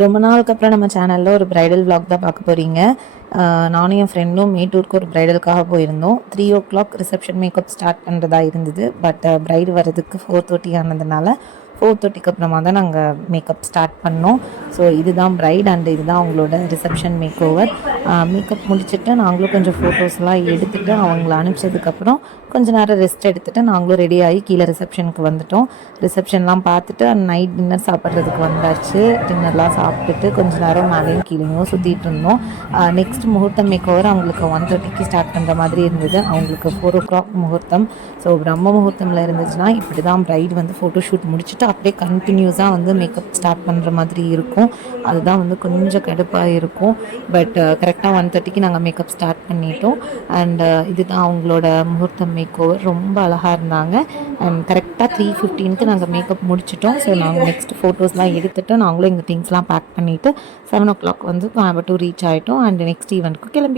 ரொம்ப நாளுக்கு அப்புறம் நம்ம சேனலில் ஒரு ப்ரைடல் vlog தான் பார்க்க போகிறீங்க. நானும் என் ஃப்ரெண்டும் மேட்டூருக்கு ஒரு ப்ரைடலுக்காக போயிருந்தோம். 3 o'clock ரிசப்ஷன் மேக்கப் ஸ்டார்ட் பண்ணுறதா இருந்தது. பட் ப்ரைடு வர்றதுக்கு 4:30 ஆனதுனால 4:30க்கு அப்புறமா தான் நாங்கள் மேக்கப் ஸ்டார்ட் பண்ணோம். ஸோ இதுதான் ப்ரைட் அண்ட் இதுதான் அவங்களோட ரிசப்ஷன் மேக் ஓவர். மேக்கப் முடிச்சுட்டு நாங்களும் கொஞ்சம் ஃபோட்டோஸ்லாம் எடுத்துகிட்டு அவங்கள அனுப்பிச்சதுக்கப்புறம் கொஞ்சம் நேரம் ரெஸ்ட் எடுத்துகிட்டு நாங்களும் ரெடி ஆகி கீழே ரிசப்ஷனுக்கு வந்துட்டோம். ரிசப்ஷன்லாம் பார்த்துட்டு நைட் டின்னர் சாப்பிட்றதுக்கு வந்தாச்சு. டின்னர்லாம் சாப்பிட்டுட்டு கொஞ்சம் நேரம் மேலேயும் கீழேயும் சுற்றிட்டு இருந்தோம். நெக்ஸ்ட் முகூர்த்தம் மேக் ஓவர் அவங்களுக்கு 1:30க்கு ஸ்டார்ட் பண்ணுற மாதிரி இருந்தது. அவங்களுக்கு 4 o'clock முகூர்த்தம். ஸோ பிரம்ம முகூர்த்தமில் இருந்துச்சுன்னா இப்படி தான் ப்ரைடு வந்து ஃபோட்டோ ஷூட் முடிச்சுட்டு அப்படியே கண்டினியூஸாக வந்து மேக்கப் ஸ்டார்ட் பண்ணுற மாதிரி இருக்கும். அதுதான் வந்து கொஞ்சம் கடுப்பாக இருக்கும். பட் கரெக்டாக 1:30க்கு நாங்கள் மேக்கப் ஸ்டார்ட் பண்ணிட்டோம். அண்ட் இதுதான் அவங்களோட முகூர்த்தம் மேக் ஓவர். ரொம்ப அழகாக இருந்தாங்க. அண்ட் கரெக்டாக 3:15க்கு நாங்கள் மேக்கப் முடிச்சிட்டோம். ஸோ நாங்கள் நெக்ஸ்ட் ஃபோட்டோஸ்லாம் எடுத்துகிட்டு நாங்களும் எங்கள் திங்ஸ்லாம் பேக் பண்ணிவிட்டு 7 o'clock வந்து கோயம்புத்தூர் ரீச் ஆகிட்டோம். அண்ட் நெக்ஸ்ட் ஈவெண்ட்டுக்கு கிளம்பி